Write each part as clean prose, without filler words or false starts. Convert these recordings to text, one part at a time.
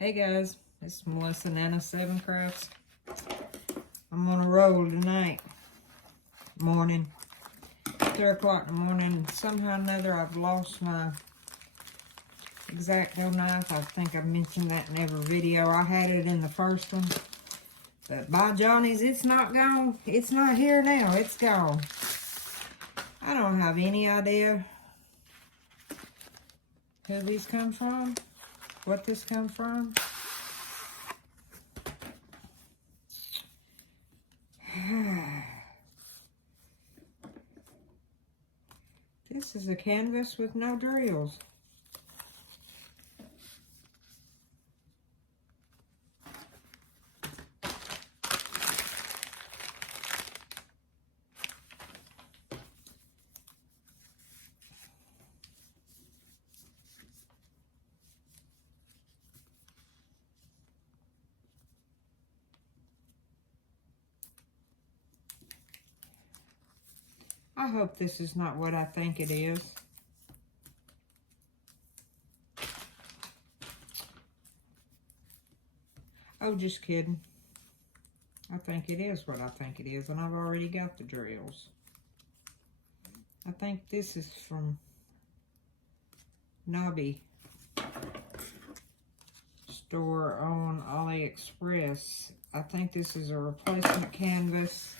Hey guys, it's Melissa Nana 7 Crafts. I'm on a roll tonight. Morning. 3 o'clock in the morning. Somehow or another I've lost my X-Acto knife. I think I've mentioned that in every video. I had it in the first one. But by Johnny's, it's not gone. It's not here now. It's gone. I don't have any idea who these come from. What this come from. This is a canvas with no drills. I hope this is not what I think it is. Oh, just kidding. I think it is what I think it is, and I've already got the drills. I think this is from Nobby store on AliExpress. I think this is a replacement canvas.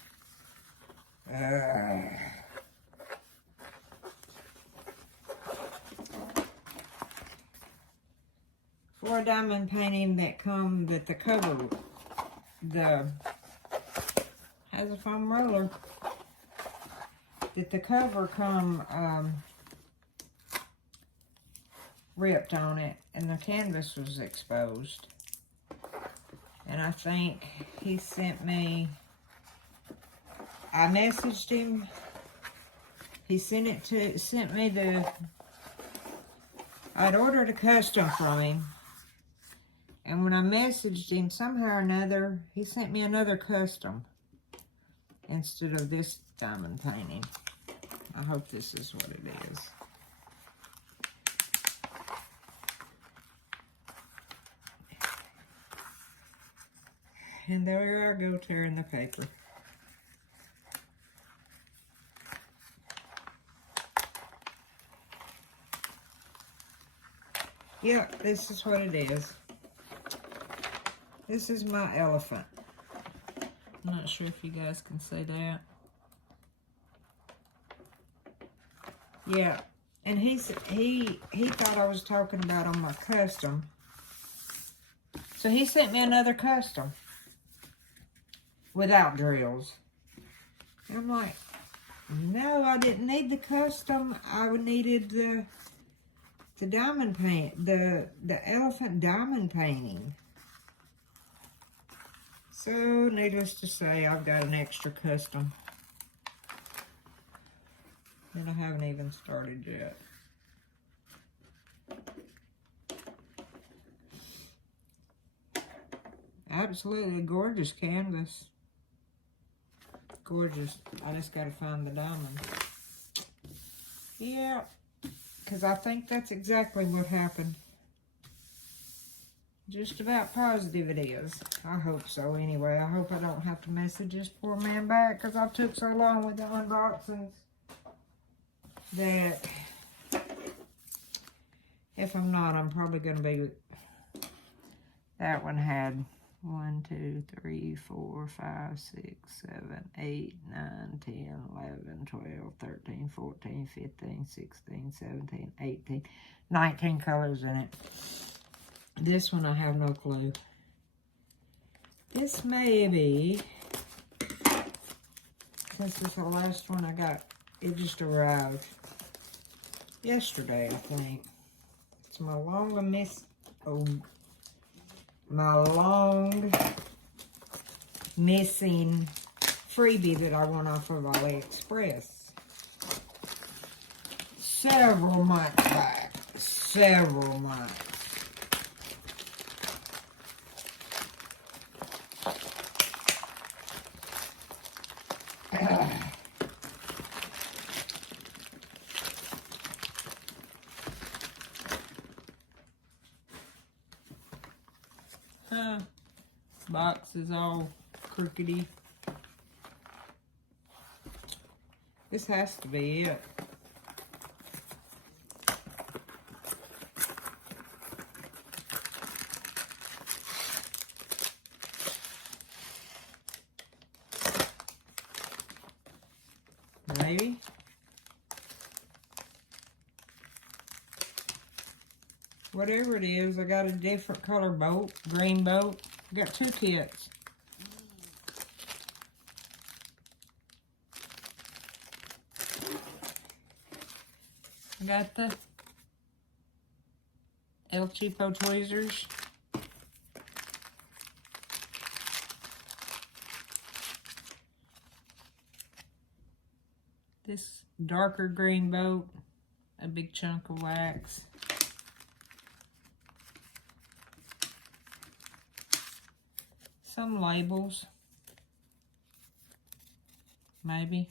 For a diamond painting that the cover has a foam roller, that the cover come ripped on it and the canvas was exposed. And I think he sent me, I messaged him, he sent me I'd ordered a custom from him. And when I messaged him, somehow or another, he sent me another custom instead of this diamond painting. I hope this is what it is. And there I go tearing the paper. Yep, this is what it is. This is my elephant. I'm not sure if you guys can see that. Yeah, and he thought I was talking about on my custom. So he sent me another custom without drills. And I'm like, no, I didn't need the custom. I needed the diamond paint, the elephant diamond painting. So, needless to say, I've got an extra custom. And I haven't even started yet. Absolutely gorgeous canvas. Gorgeous. I just got to find the diamond. Yeah, because I think that's exactly what happened. Just about positive it is. I hope so anyway. I hope I don't have to message this poor man back because I took so long with the unboxings that if I'm not, I'm probably going to be... That one had 1, 2, 3, 4, 5, 6, 7, 8, 9, 10, 11, 12, 13, 14, 15, 16, 17, 18, 19 colors in it. This one I have no clue. This may be, since it's the last one I got, it just arrived yesterday, I think. It's my long missing freebie that I won off of AliExpress several months back. Several months. Box is all crookedy. This has to be it. Maybe. Whatever it is, I got a different color boat, green boat. I got 2 kits. I got the El Cheapo tweezers. This darker green boat, a big chunk of wax. Some labels, maybe.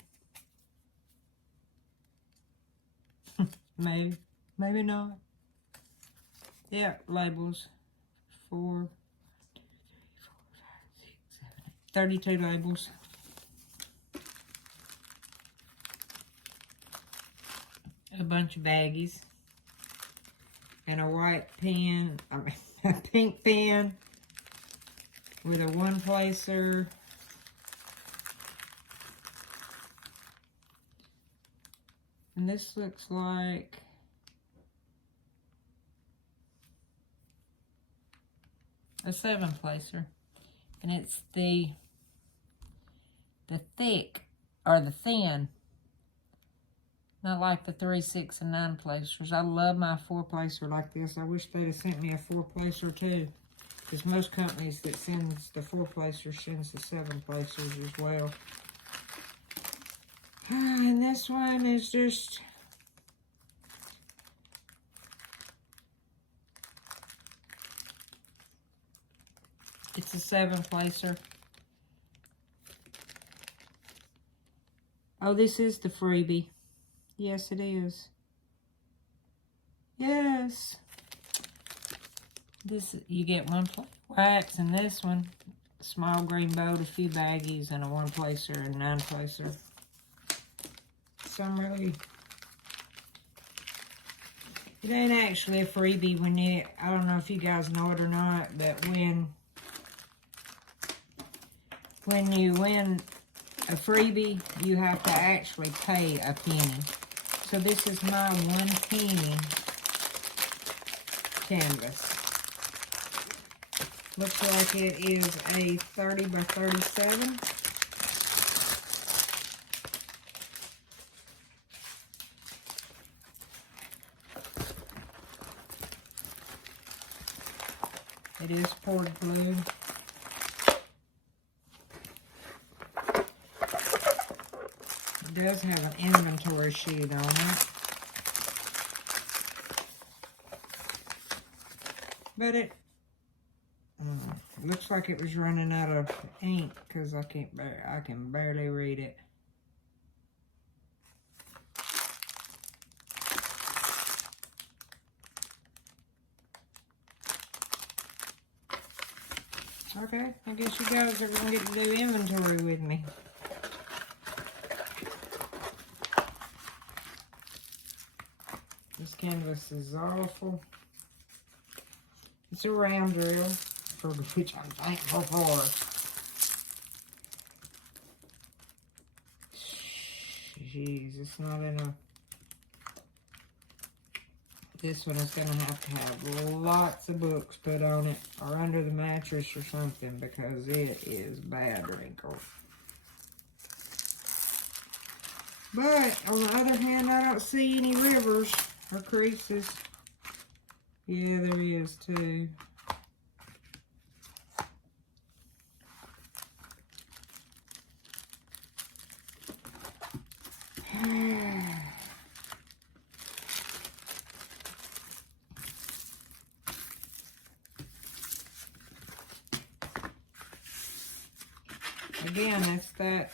maybe not. Yeah, labels. 4, 2, 3, 4, 5, 6, 7, 8. 32 labels. A bunch of baggies. And a white pen, a pink pen with a one-placer. And this looks like a 7-placer. And it's the thick, or the thin. Not like the 3, 6, and 9 placers. I love my 4-placer like this. I wish they'd have sent me a 4-placer too. Because most companies that sends the 4-placer sends the 7-placers as well. And this one is just... It's a 7-placer. Oh, this is the freebie. Yes, it is. Yes. This, you get 1 wax, and this one, small green boat, a few baggies, and a 1-placer and 9-placer. So I'm really... It ain't actually a freebie when you... I don't know if you guys know it or not, but when you win a freebie, you have to actually pay a penny. So this is my 1 penny canvas. Looks like it is a 30 by 37. It is poured glue. It does have an inventory sheet on it. But it looks like it was running out of ink because I can barely read it. Okay, I guess you guys are going to get to do inventory with me. This canvas is awful. It's a round drill, for which I'm thankful for. Jeez, it's not in a... This one is going to have lots of books put on it, or under the mattress or something, because it is bad wrinkled. But, on the other hand, I don't see any rivers or creases. Yeah, there is too. Again, it's that...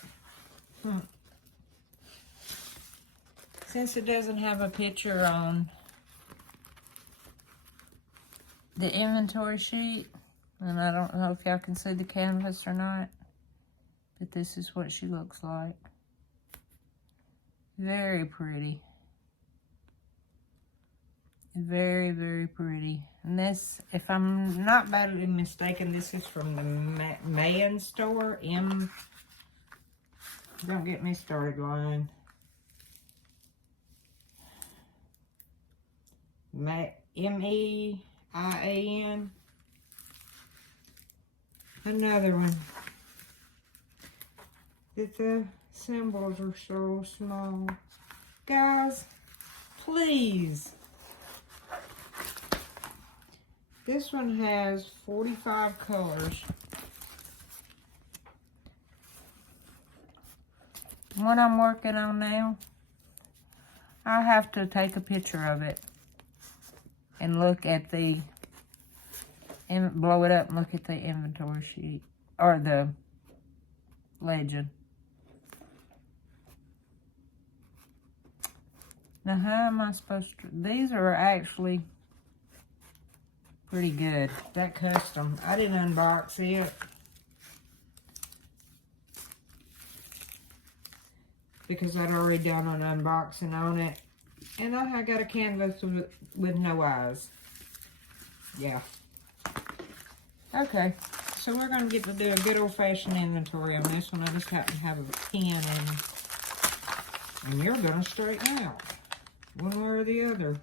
Since it doesn't have a picture on the inventory sheet, And I don't know if y'all can see the canvas or not, but this is what she looks like. Very pretty. Very, very pretty. And this, if I'm not badly mistaken, this is from the Mayan store. Don't get me started, line. M-E-I-A-N. Another one. The symbols are so small. Guys, please. This one has 45 colors. What I'm working on now, I have to take a picture of it and look at the, and blow it up and look at the inventory sheet, or the legend. Now, how am I supposed to, these are actually pretty good. That custom, I didn't unbox it. Because I'd already done an unboxing on it. And I got a canvas with no eyes. Yeah. Okay. So we're going to get to do a good old-fashioned inventory on this one. I just happen to have a pen and you're going to straighten out. One way or the other.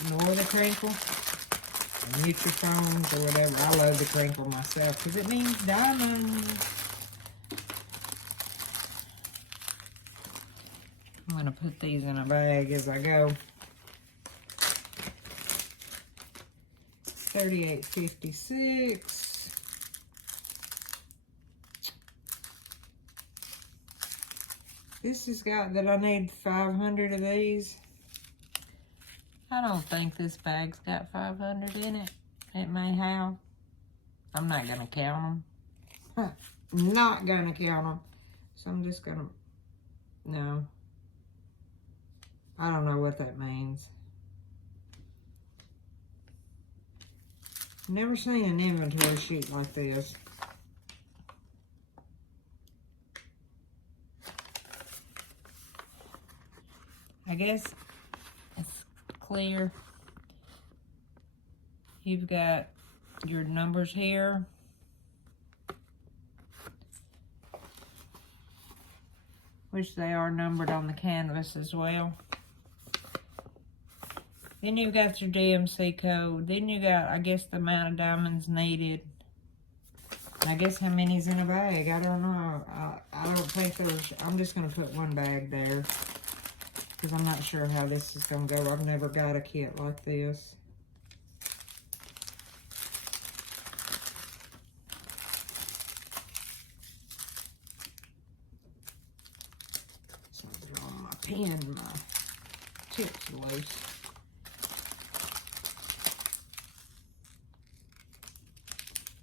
Ignore the crinkle. Or mute your phones or whatever. I love the crinkle myself because it means diamonds. I'm going to put these in a bag as I go. $38.56. This has got that I need 500 of these. I don't think this bag's got 500 in it. It may have. I'm not going to count them. Not going to count them. So I'm just going to... No. I don't know what that means. Never seen an inventory sheet like this. I guess it's clear. You've got your numbers here. Which they are numbered on the canvas as well. Then you've got your DMC code. Then you got, I guess, the amount of diamonds needed. I guess how many's in a bag. I don't know. I don't think there's... I'm just going to put one bag there. Because I'm not sure how this is going to go. I've never got a kit like this. Something on my pen. My tip's loose.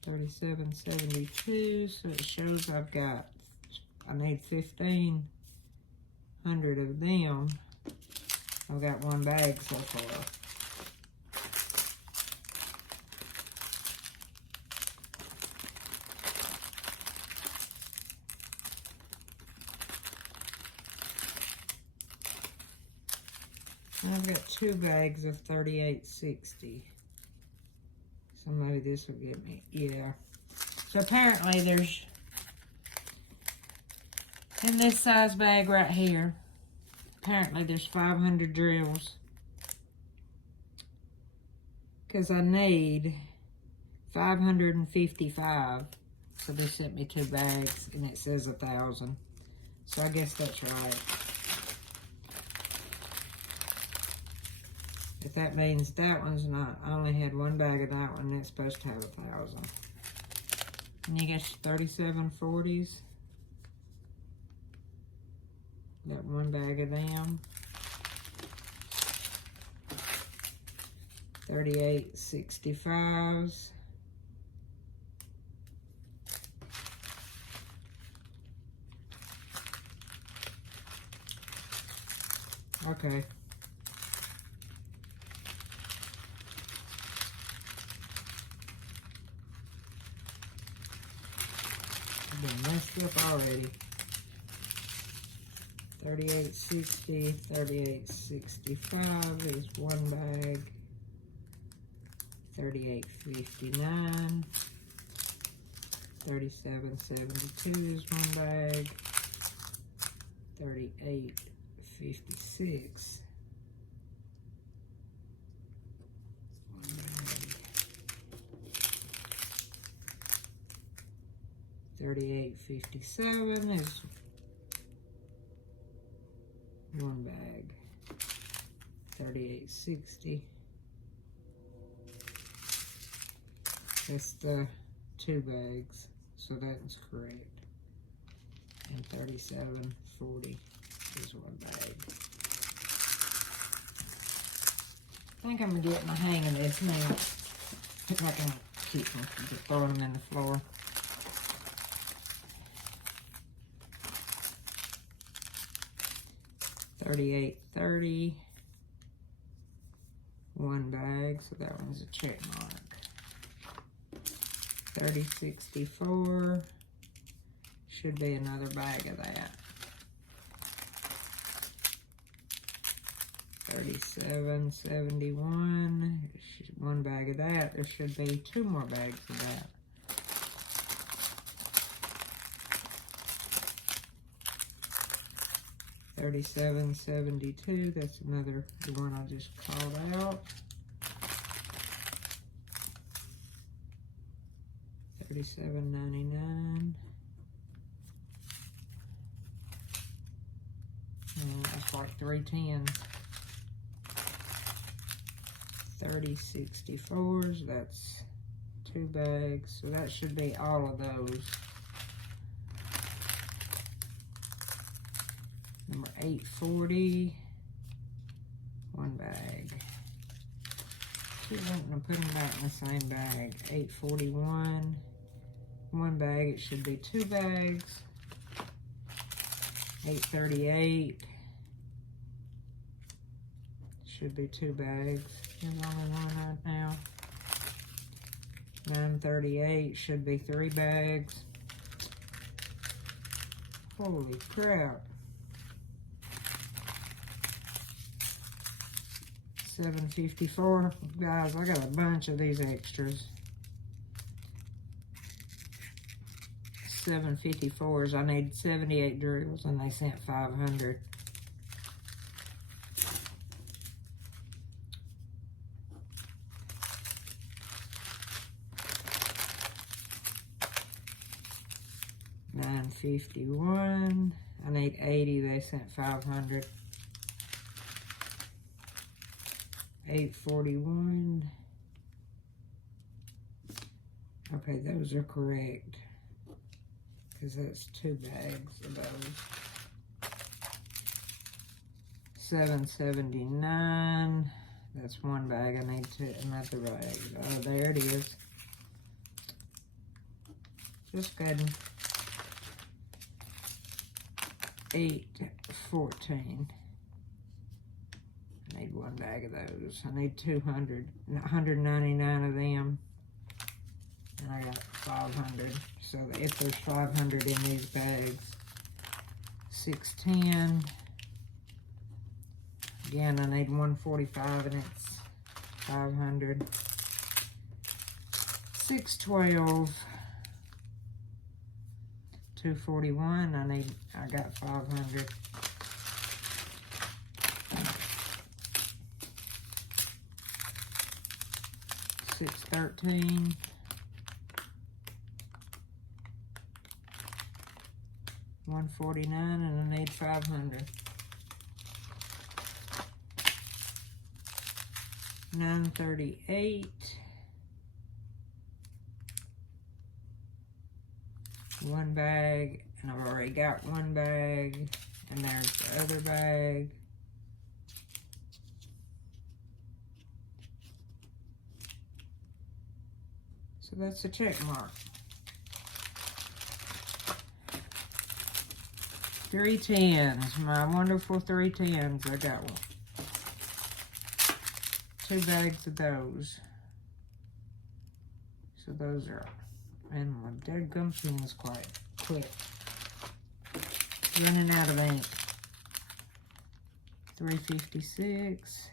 $37.72, so it shows I need 1,500 of them. I've got one bag so far. And I've got two bags of $38.60. So maybe this will get me, yeah. So apparently there's, in this size bag right here, apparently there's 500 drills. Because I need 555. So they sent me two bags and it says 1,000. So I guess that's right. If that means that one's not, I only had one bag of that one, and it's supposed to have 1,000. And you get your 37.40s. Got one bag of them. 38.65s. Okay. I've been messed up already. 38.60, 38.65 is one bag. 38.59. 37.72 is one bag. 38.56. One bag. 38.57 is one bag. 38.60. That's the 2 bags, so that's correct. And 37.40 is one bag. I think I'm gonna get my hang of this now. If I can keep them from throwing them in the floor. $38.30, one bag, so that one's a check mark. $30.64, should be another bag of that. $37.71, one bag of that. There should be 2 more bags of that. $37.72, that's another, the one I just called out. $37.99. That's like 3 tens. $30.64s, that's 2 bags, so that should be all of those. Number 840, one bag. Keep wanting to put them back in the same bag. 841, one bag. It should be 2 bags. 838, should be 2 bags. There's only one right now. 938 should be 3 bags. Holy crap. 754, guys, I got a bunch of these extras. 754s, I need 78 drills and they sent 500. $951, I need 80, they sent 500. 841. Okay, those are correct. Because that's 2 bags of those. 779. That's 1 bag. I need another bag. Oh, there it is. Just kidding. 814. I need 1 bag of those. I need 199 of them. And I got 500. So if there's 500 in these bags. 610. Again, I need 145 and it's 500. 612. 241. I got 500. 613. 149, and I need 500. 938. 1 bag, and I've already got 1 bag, and there's the other bag. So that's a check mark. 3 tens. My wonderful 3 tens. I got 2 bags of those. So those are, and my dead gum pen is quite quick. Running out of ink. 356.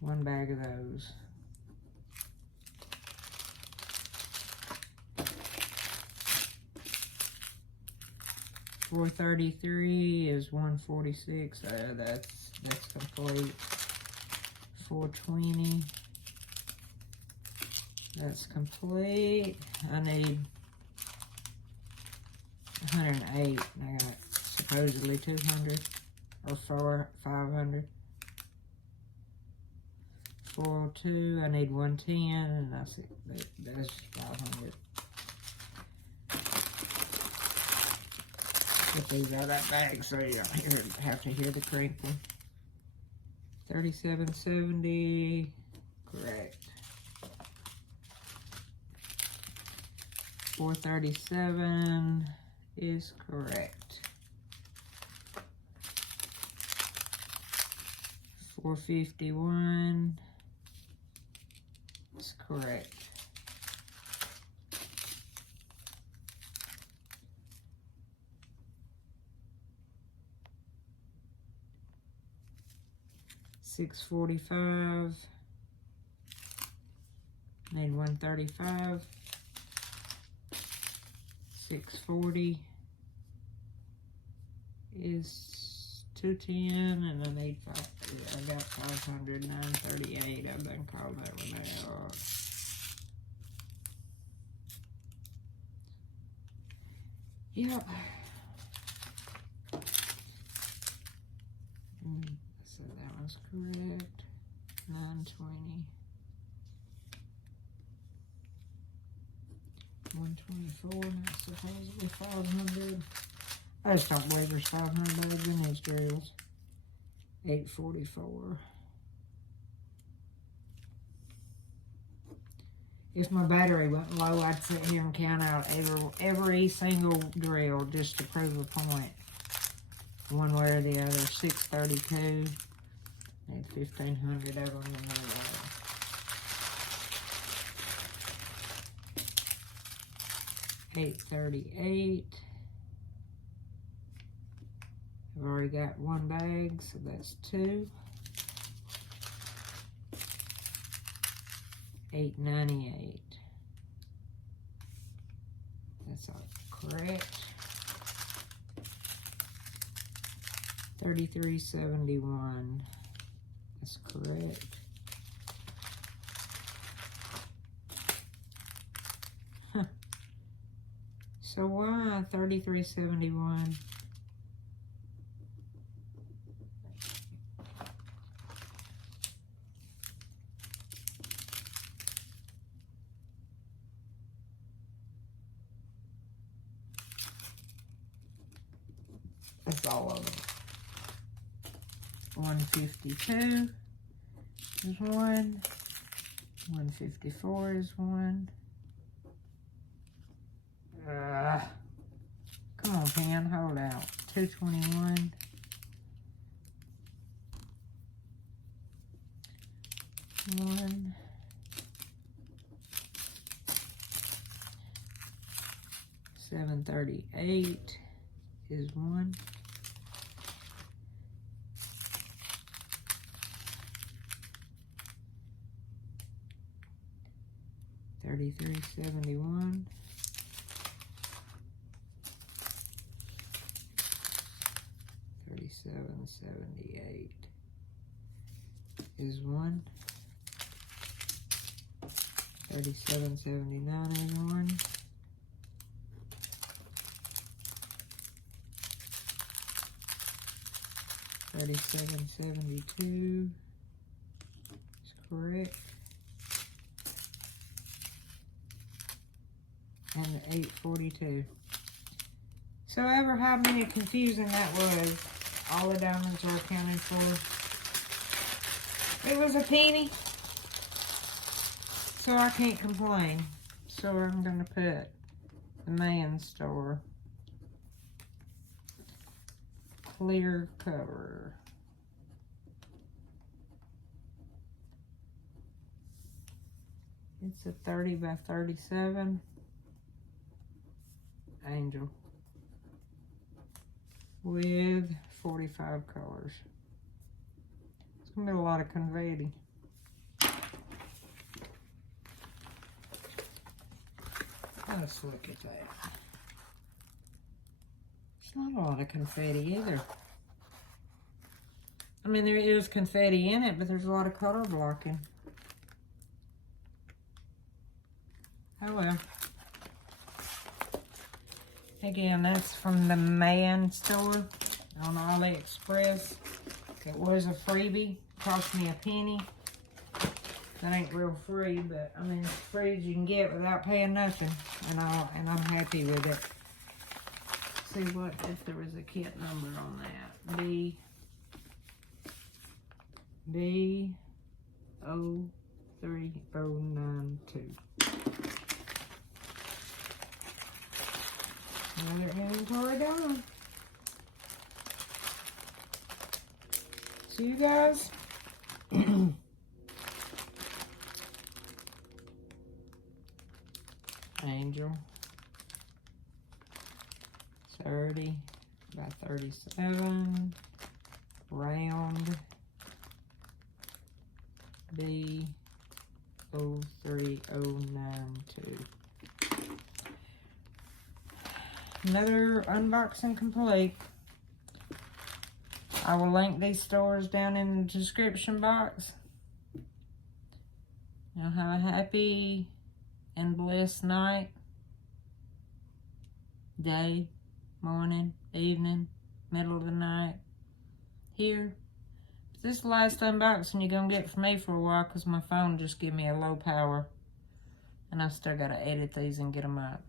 One bag of those. $4.33 is $1.46. That's complete. $4.20. That's complete. I need 108. I got supposedly 200 or 500. 402. I need 110, and that's it. That's 500. Put these out of that bag so you don't have to hear the crinkling. 37.70. Correct. 437 is correct. 451 is correct. $6.45. Need 135. 640 is 210, and I need 5. I got 500. 938. I've been called that one out. Yep. So that one's correct. 920. 124, that's supposedly 500. I just don't believe there's 500 bags in these drills. 844. If my battery went low, I'd sit here and count out every single drill just to prove a point. One way or the other. 632. Need 1,500 of them in there. 838. I've already got 1 bag, so that's 2. 898. That's all correct. 3371. That's correct. So why 3371? That's all of them. 152 is 1. 154 is 1. Come on, pen, hold out. 221. 1. 738 is 1. 3371. 3778 is 1. 3779 is 1. 3772 is correct. And 842. So ever how many confusing that was. All the diamonds are accounted for. It was a penny. So I can't complain. store, I'm going to put the Man Store. Clear cover. It's a 30 by 37 angel with 45 colors. It's gonna be a lot of confetti. Let's look at that. It's not a lot of confetti either. I mean, there is confetti in it, but there's a lot of color blocking. Oh well. Again, that's from the Man Store on AliExpress. It was a freebie. Cost me a penny. That ain't real free, but I mean, it's free as you can get without paying nothing, and I'm happy with it. See what if there was a kit number on that. B03092. Another inventory done. See you guys. Angel. 30 by 37. Round. B03092. Another unboxing complete. I will link these stores down in the description box. Now have a happy and blessed night, day, morning, evening, middle of the night. Here. This is the last unboxing you're going to get from me for a while because my phone just gave me a low power. And I still got to edit these and get them up.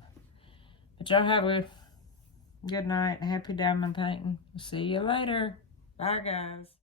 But y'all have a good night. Happy diamond painting. See you later. Bye, guys.